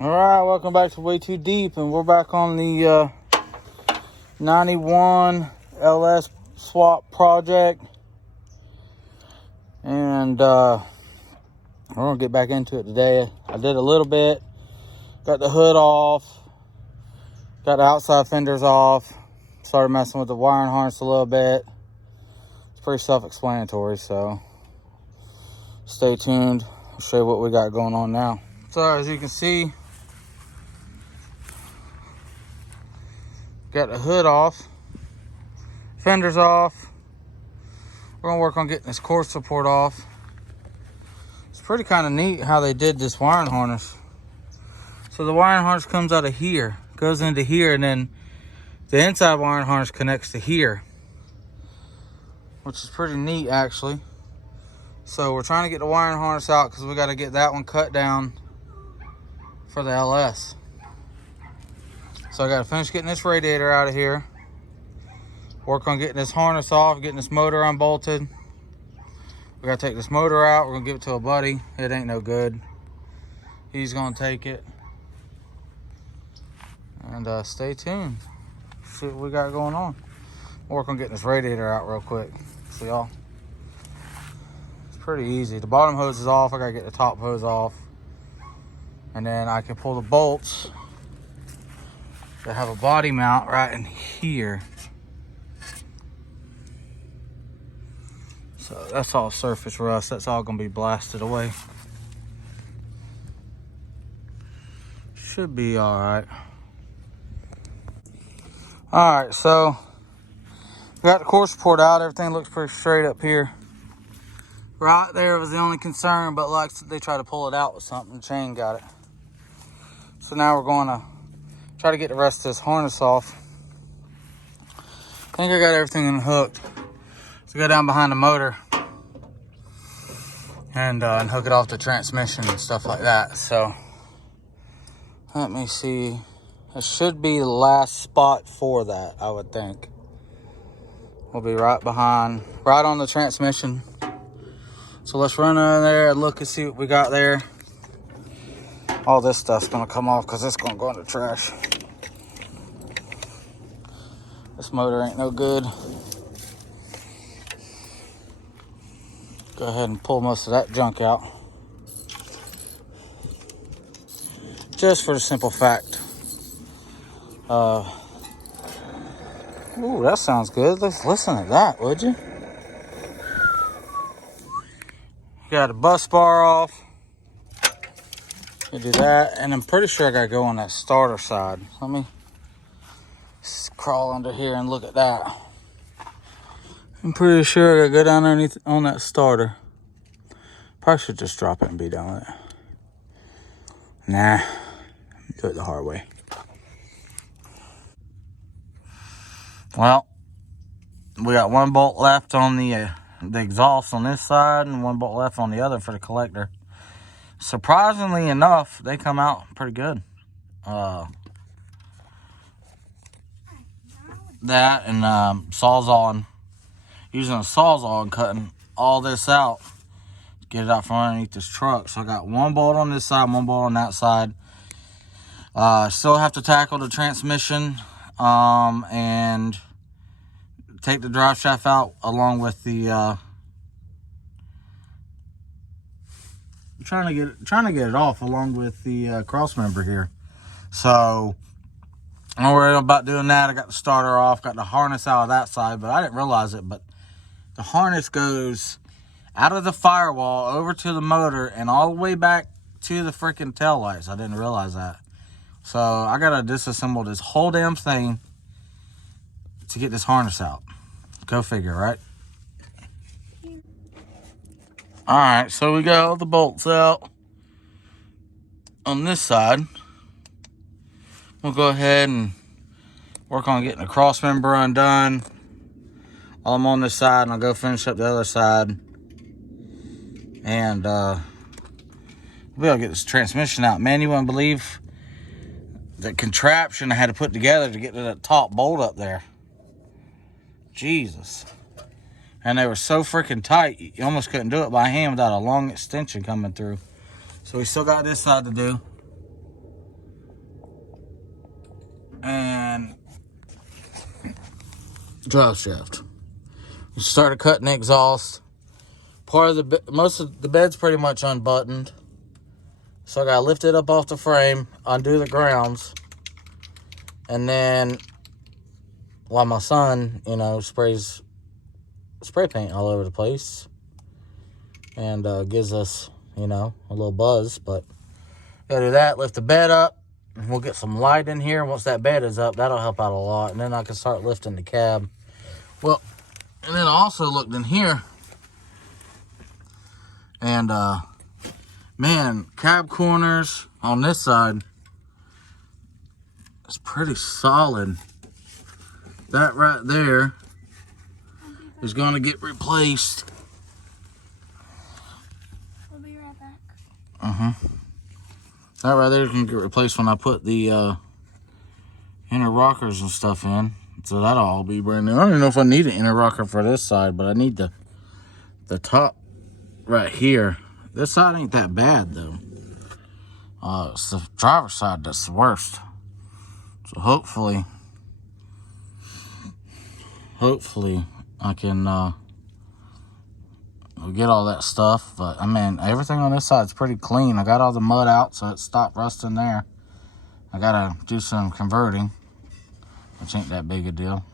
Alright, welcome back to Way Too Deep, and we're back on the 91 LS swap project, and we're going to get back into it today. I did a little bit, got the hood off, got the outside fenders off, started messing with the wiring harness a little bit. It's pretty self-explanatory, so stay tuned. I'll show you what we got going on now. So as you can see, got the hood off, fenders off. We're gonna work on getting this core support off. It's pretty kind of neat how they did this wiring harness. So the wiring harness comes out of here, goes into here, and then the inside wiring harness connects to here, which is pretty neat actually. So we're trying to get the wiring harness out because we got to get that one cut down for the LS. So I got to finish getting this radiator out of here, work on getting this harness off, getting this motor unbolted. We got to take this motor out. We're going to give it to a buddy. It ain't no good. He's going to take it. And stay tuned. See what we got going on. Work on getting this radiator out real quick. See y'all. It's pretty easy. The bottom hose is off. I got to get the top hose off. And then I can pull the bolts that have a body mount right in here. So that's all surface rust. That's all gonna be blasted away. Should be all right. All right, so we got the core support out. Everything looks pretty straight up here. Right there was the only concern, but like they tried to pull it out with something. The chain got it. So now we're going to try to get the rest of this harness off. I think I got everything unhooked. So go down behind the motor and hook it off the transmission and stuff like that. So let me see. It should be the last spot for that, I would think. We'll be right behind, right on the transmission. So let's run in there and look and see what we got there. All this stuff's gonna come off because it's gonna go in the trash. This motor ain't no good. Go ahead and pull most of that junk out. Just for the simple fact. Ooh, that sounds good. Let's listen to that, would you? Got the bus bar off. You do that, and I'm pretty sure I gotta go on that starter side. Let me crawl under here and look at that. I'm pretty sure I gotta go down underneath on that starter. Probably should just drop it and be done with it. Nah, do it the hard way. Well, we got one bolt left on the exhaust on this side and one bolt left on the other for the collector. Surprisingly enough, they come out pretty good. That and Sawzall, using a Sawzall and cutting all this out to get it out from underneath this truck. So I got one bolt on this side, one bolt on that side. Still have to tackle the transmission and take the drive shaft out along with the trying to get it off along with the cross member here. So I'm worried about doing that. I got the starter off, got the harness out of that side, but I didn't realize it. But the harness goes out of the firewall over to the motor and all the way back to the freaking tail lights. I didn't realize that. So I gotta disassemble this whole damn thing to get this harness out. Go figure, right? All right, so we got all the bolts out on this side. We'll go ahead and work on getting the cross member undone while I'm on this side, and I'll go finish up the other side. And we'll be able to get this transmission out. Man, you wouldn't believe the contraption I had to put together to get to that top bolt up there. Jesus. And they were so freaking tight, you almost couldn't do it by hand without a long extension coming through. So we still got this side to do. and drive shaft. We started cutting the exhaust. Part of the most of the bed's pretty much unbuttoned, so I gotta lift it up off the frame, undo the grounds, and then while my son, you know, sprays spray paint all over the place and gives us, you know, a little buzz. But gotta do that, lift the bed up, and we'll get some light in here. Once that bed is up, that'll help out a lot, and then I can start lifting the cab. Well, and then I also looked in here, and man, cab corners on this side is pretty solid. That right there is going to get replaced. I'll be right back. That right there can get replaced when I put the inner rockers and stuff in. So that'll all be brand new. I don't even know if I need an inner rocker for this side, but I need the top right here. This side ain't that bad though. It's the driver's side that's the worst. So hopefully I can get all that stuff. But I mean, everything on this side is pretty clean. I got all the mud out, so it stopped rusting there. I gotta do some converting, which ain't that big a deal.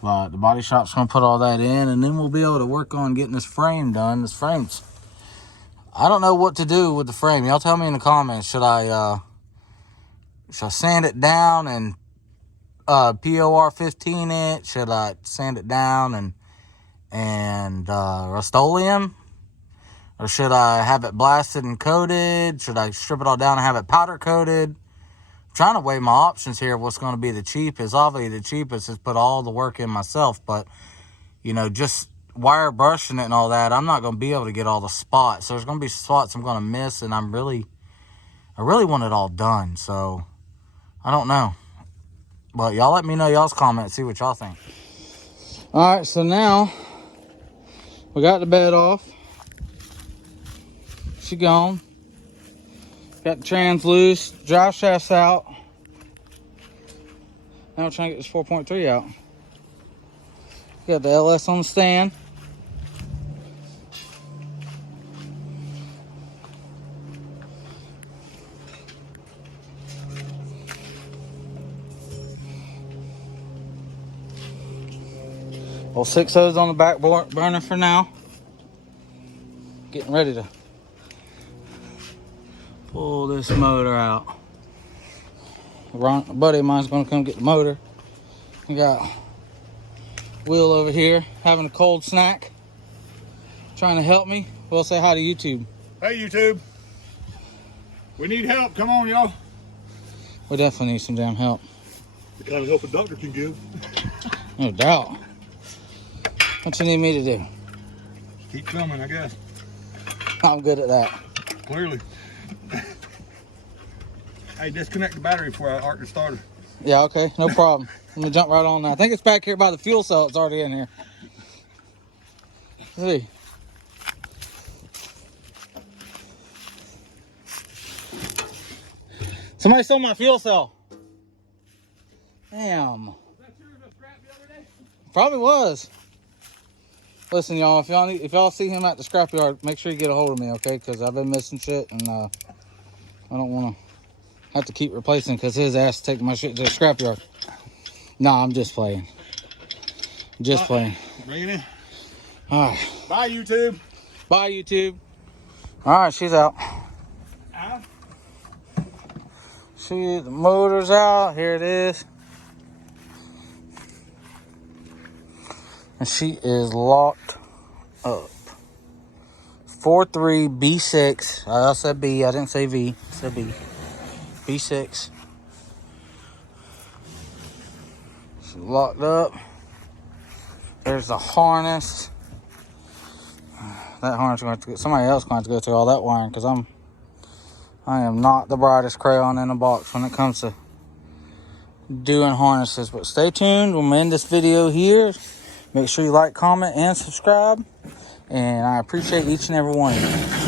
But the body shop's gonna put all that in, and then we'll be able to work on getting this frame done. This frame's, I don't know what to do with the frame. Y'all tell me in the comments. Should I sand it down and POR 15 it? Should I sand it down and Rust-Oleum? Or should I have it blasted and coated? Should I strip it all down and have it powder coated? I'm trying to weigh my options here of what's going to be the cheapest. Obviously, the cheapest is put all the work in myself, but, you know, just wire brushing it and all that, I'm not going to be able to get all the spots. So there's going to be spots I'm going to miss, and I really want it all done. So, I don't know. But y'all let me know y'all's comments, see what y'all think. All right, so now we got the bed off. She gone. Got the trans loose, drive shaft's out. Now we're trying to get this 4.3 out. Got the LS on the stand. Well, 6.0's on the back burner for now. Getting ready to pull this motor out. A buddy of mine's gonna come get the motor. We got Will over here having a cold snack, trying to help me. We'll say hi to YouTube. Hey YouTube. We need help. Come on, y'all. We definitely need some damn help. The kind of help a doctor can give. No doubt. What you need me to do? Keep filming, I guess. I'm good at that. Clearly. Hey, disconnect the battery before I arc the starter. Yeah, okay, no problem. Let me jump right on that. I think it's back here by the fuel cell. It's already in here. Let's see. Somebody stole my fuel cell. Damn. Was that yours I scrapped the other day? Probably was. Listen, y'all, if y'all see him at the scrapyard, make sure you get a hold of me, okay? Because I've been missing shit, and I don't want to have to keep replacing because his ass taking my shit to the scrapyard. Nah, I'm just playing. Just playing. Bring it in. All right. Bye, YouTube. Bye, YouTube. All right, she's out. Ow. The motor's out. Here it is. And she is locked up. 4.3 B6. I said B. I didn't say V. I said B. B6. She's locked up. There's the harness. That harness, going to get somebody else going to go through all that wiring because I am not the brightest crayon in the box when it comes to doing harnesses. But stay tuned. We'll end this video here. Make sure you like, comment, and subscribe. And I appreciate each and every one of you.